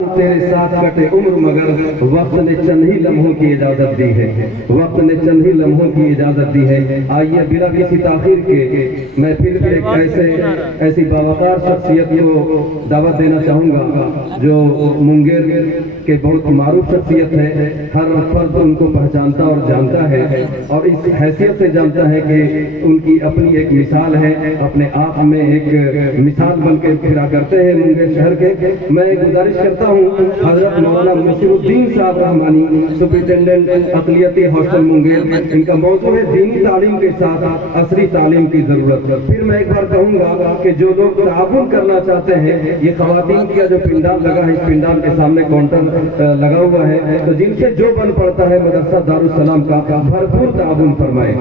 تیرے ساتھ کٹے عمر مگر وقت نے چند ہی لمحوں کی اجازت دی ہے، وقت نے چند ہی لمحوں کی اجازت دی ہے۔ آئیے بلا کسی تاخیر کے میں پھر ایک ایسی باوقار شخصیت کو دعوت دینا چاہوں گا جو منگیر کے بہت معروف شخصیت ہے، ہر فرد ان کو پہچانتا اور جانتا ہے اور اس حیثیت سے جانتا ہے کہ ان کی اپنی ایک مثال ہے، اپنے آپ میں ایک مثال بن کے پھرا کرتے ہیں منگیر شہر کے۔ میں گزارش کرتا ہوں حضرت مولانا مشیر الدین صاحب رحمانی، سپرنٹینڈنٹ اقلیتی ہاسٹل منگیر، ان کا موضوع ہے دینی تعلیم کے ساتھ عصری تعلیم کی ضرورت۔ پھر میں ایک بار کہوں گا کہ جو لوگ تعاون کرنا چاہتے ہیں، یہ خواتین کا جو پنڈال لگا ہے، اس پنڈال کے سامنے کاؤنٹر لگا ہوا ہے، تو جن سے جو بن پڑتا ہے مدرسہ دارالسلام کا بھرپور تعاون فرمائے۔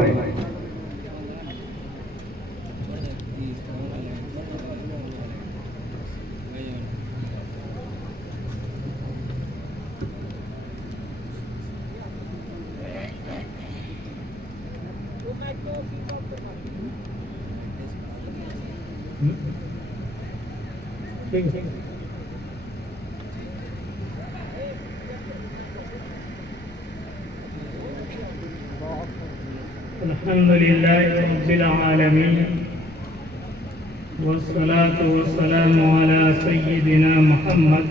الحمد لله رب العالمين والصلاة والسلام على سيدنا محمد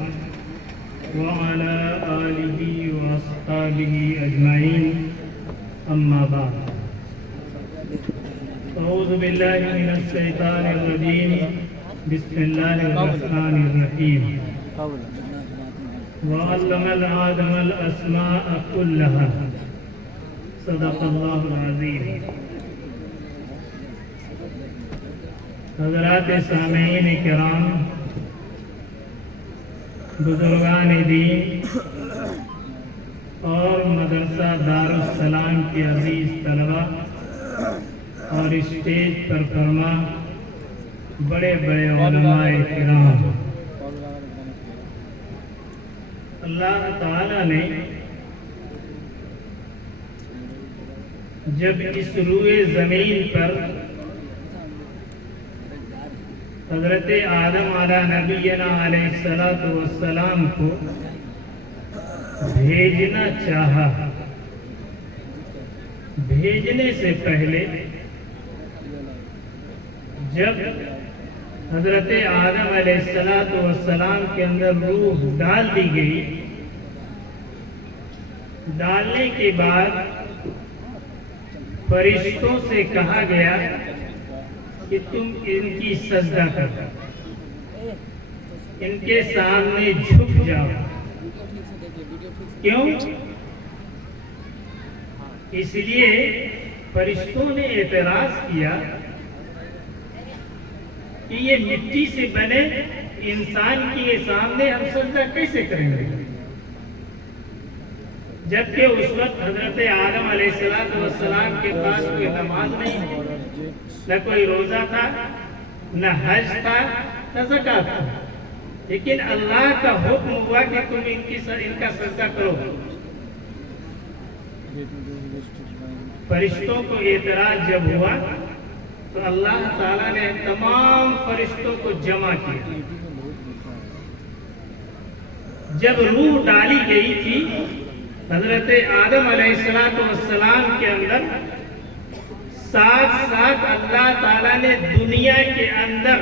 وعلى آله وأصحابه أجمعين، أما بعد، أعوذ بالله من الشيطان الرجيم، بسم الله الرحمن الرحيم۔ وعلم آدم الأسماء كلها، صدق اللہ العظیم۔ حضرات سامعین کرام، بزرگان دین اور مدرسہ دارالسلام کے عزیز طلباء اور اسٹیج پر فرما بڑے بڑے علماء کرام، اللہ تعالی نے جب اس روئے زمین پر حضرت آدم علیہ نبینا علیہ السلام کو بھیجنا چاہا، بھیجنے سے پہلے جب حضرت آدم علیہ السلام کے اندر روح ڈال دی گئی، ڈالنے کے بعد فرشتوں سے کہا گیا کہ تم ان کی سجدہ کرو، ان کے سامنے جھک جاؤ۔ کیوں؟ اس لیے فرشتوں نے اعتراض کیا کہ یہ مٹی سے بنے انسان کے سامنے ہم سجدہ کیسے کریں گے، جبکہ اس وقت حضرت آدم علیہ السلام کے پاس کوئی نماز نہیں، نہ کوئی روزہ تھا، نہ حج تھا، نہ زکوٰۃ تھا، لیکن اللہ کا حکم ہوا کہ تم ان کا سجدہ کرو۔ فرشتوں کو اعتراض جب ہوا تو اللہ تعالیٰ نے تمام فرشتوں کو جمع کیا۔ جب روح ڈالی گئی تھی حضرت آدم علیہ السلام کے اندر، ساتھ ساتھ اللہ تعالیٰ نے دنیا کے اندر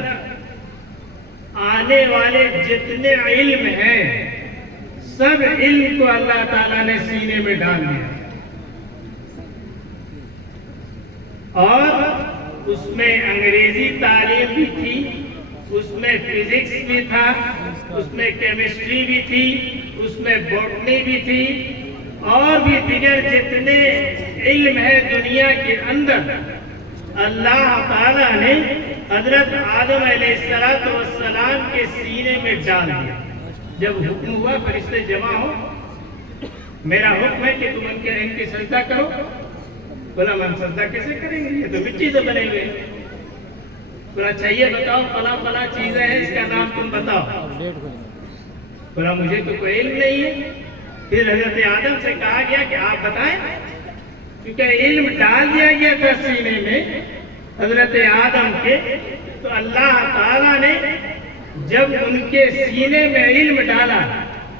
آنے والے جتنے علم ہیں سب علم کو اللہ تعالیٰ نے سینے میں ڈال دیا، اور اس میں انگریزی تعلیم بھی تھی، اس میں فزکس بھی تھا، اس میں کیمسٹری بھی تھی، اس میں بوٹنی بھی تھی، اور بھی دیگر جتنے علم ہے دنیا کے اندر اللہ تعالیٰ نے حضرت آدم علیہ السلام کے سینے میں ڈال دیا۔ جب حکم ہوا فرشتے جمع ہو، میرا حکم ہے کہ تم ان کی سجدہ کرو۔ بولا ہم سجدہ کیسے کریں گے، یہ تو مٹی سے بنے ہوئے۔ بولا چاہیے بتاؤ فلاں فلاں چیزیں ہیں، اس کا نام تم بتاؤ۔ بولا مجھے تو کوئی علم نہیں ہے۔ پھر حضرت آدم سے کہا گیا کہ آپ بتائیں، کیونکہ علم ڈال دیا گیا تھا سینے میں حضرت آدم کے، تو اللہ تعالیٰ نے جب ان کے سینے میں علم ڈالا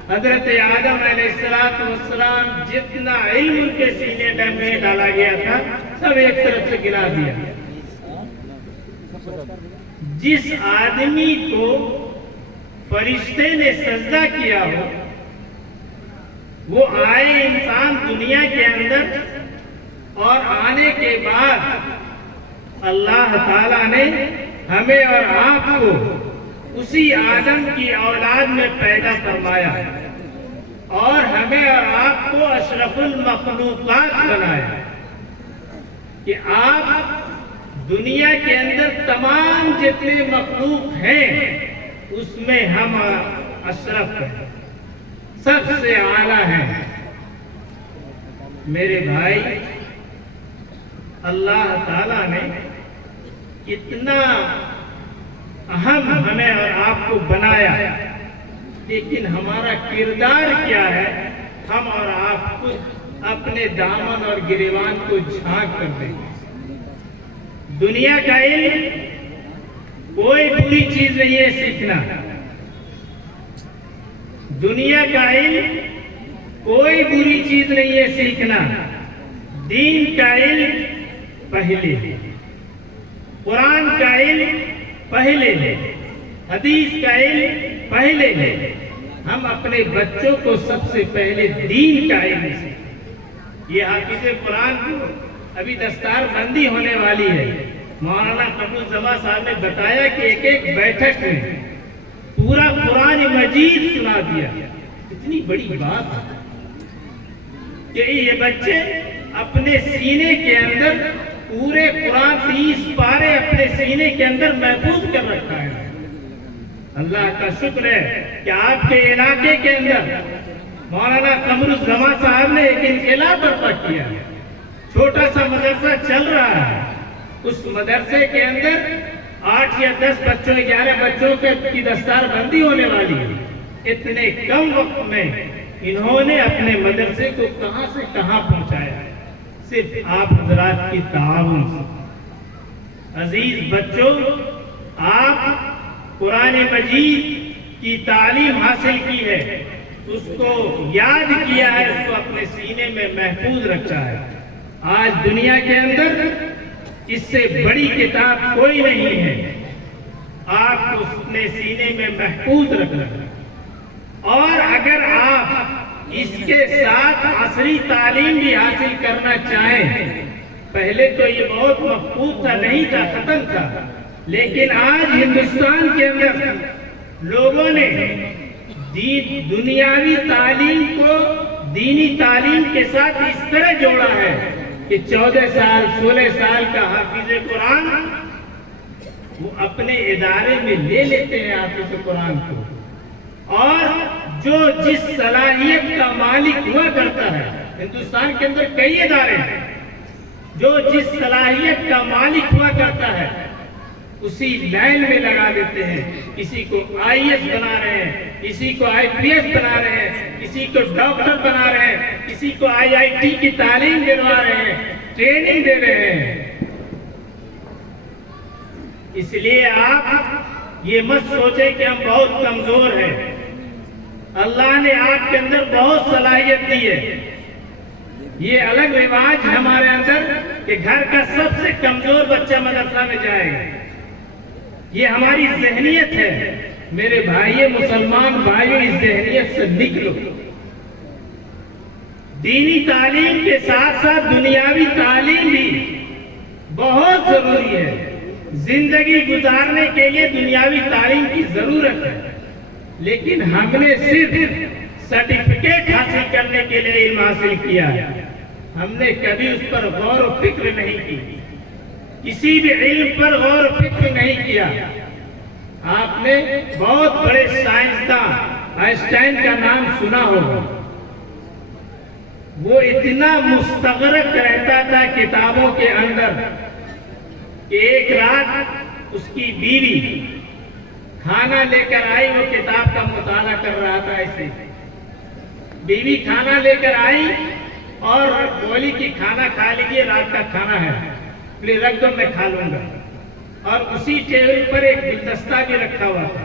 حضرت آدم علیہ السلام جتنا علم ان کے سینے میں ڈالا گیا تھا سب ایک طرف سے گرا دیا. جس آدمی کو فرشتے نے سجدہ کیا ہو وہ آئے انسان دنیا کے اندر اور آنے کے بعد اللہ تعالیٰ نے ہمیں اور آپ کو اسی آدم کی اولاد میں پیدا فرمایا اور ہمیں اور آپ کو اشرف المخلوقات بنایا کہ آپ دنیا کے اندر تمام جتنے مخلوق ہیں اس میں ہم اشرف ہیں، سب سے اعلیٰ ہیں. میرے بھائی، اللہ تعالیٰ نے اتنا اہم ہمیں اور آپ کو بنایا، لیکن ہمارا کردار کیا ہے؟ ہم اور آپ خود اپنے دامن اور گریبان کو جھانک کر دیں. دنیا کا علم کوئی بری چیز نہیں ہے سیکھنا. دنیا کا علم کوئی بری چیز نہیں ہے سیکھنا. دین کا علم پہلے ہے، قرآن کا علم پہلے ہے، حدیث کا علم پہلے ہے. ہم اپنے بچوں کو سب سے پہلے دین کا علم سیکھیں. یہ حافظ قرآن کو ابھی دستار بندی ہونے والی ہے. مولانا قمر الزمان صاحب نے بتایا کہ ایک ایک بیٹھک میں پورا قرآن مجید سنا دیا. اتنی بڑی بات ہے کہ یہ بچے اپنے سینے کے اندر پورے قرآن 30 پارے اپنے سینے کے اندر محفوظ کر رکھا ہے. اللہ کا شکر ہے کہ آپ کے علاقے کے اندر مولانا قمر الزمان صاحب نے ایک انقلاب برپا کیا ہے. چھوٹا سا مدرسہ چل رہا ہے. اس مدرسے کے اندر 8 یا 10 بچوں 11 بچوں کی دستار بندی ہونے والی ہے. اتنے کم وقت میں انہوں نے اپنے مدرسے کو کہاں سے کہاں پہنچایا، صرف آپ حضرات کی تعاون سے. عزیز بچوں، آپ قرآن مجید کی تعلیم حاصل کی ہے، اس کو یاد کیا ہے، اس کو اپنے سینے میں محفوظ رکھا ہے. آج دنیا کے اندر اس سے بڑی کتاب کوئی نہیں ہے. آپ کو اپنے سینے میں محفوظ رکھنا ہے. اور اگر آپ اس کے ساتھ عصری تعلیم بھی حاصل کرنا چاہیں، پہلے تو یہ بہت مفقود تھا، نہیں تھا، ختم تھا، لیکن آج ہندوستان کے اندر لوگوں نے دنیاوی تعلیم کو دینی تعلیم کے ساتھ اس طرح جوڑا ہے کہ 14 سال 16 سال کا حافظ قرآن وہ اپنے ادارے میں لے لیتے ہیں حافظ قرآن کو. اور جو جس صلاحیت کا مالک ہوا کرتا ہے، ہندوستان کے اندر کئی ادارے ہیں، جو جس صلاحیت کا مالک ہوا کرتا ہے اسی لائن میں لگا دیتے ہیں. کسی کو IAS بنا رہے ہیں، کسی کو IPS بنا رہے ہیں، کسی کو ڈاکٹر بنا رہے ہیں، کسی کو IIT کی تعلیم دلوا رہے ہیں، ٹریننگ دے رہے ہیں. اس لیے آپ یہ مت سوچیں کہ ہم بہت کمزور ہیں. اللہ نے آپ کے اندر بہت صلاحیت دی ہے. یہ الگ رواج ہمارے اندر کہ گھر کا سب سے کمزور بچہ مدرسہ میں جائے گا. یہ ہماری ذہنیت ہے. میرے بھائیو، مسلمان بھائیو، اس ذہنیت سے نکلو. دینی تعلیم کے ساتھ ساتھ دنیاوی تعلیم بھی بہت ضروری ہے. زندگی گزارنے کے لیے دنیاوی تعلیم کی ضرورت ہے، لیکن ہم نے صرف سرٹیفکیٹ حاصل کرنے کے لیے علم حاصل کیا ہے. ہم نے کبھی اس پر غور و فکر نہیں کی، کسی بھی علم پر غور و فکر نہیں کیا. آپ نے بہت بڑے سائنسداں آئنسٹائن کا نام سنا ہوگا. وہ اتنا مستغرق رہتا تھا کتابوں کے اندر کہ ایک رات اس کی بیوی کھانا لے کر آئی، وہ کتاب کا مطالعہ کر رہا تھا. ایسے بیوی کھانا لے کر آئی اور بولی کہ کھانا کھا لیجیے، رات کا کھانا ہے، پلیز رکھ دو، میں کھا لوں گا. اور اسی ٹیبل پر ایک گلدستہ بھی رکھا ہوا تھا.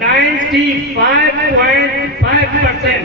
95.5%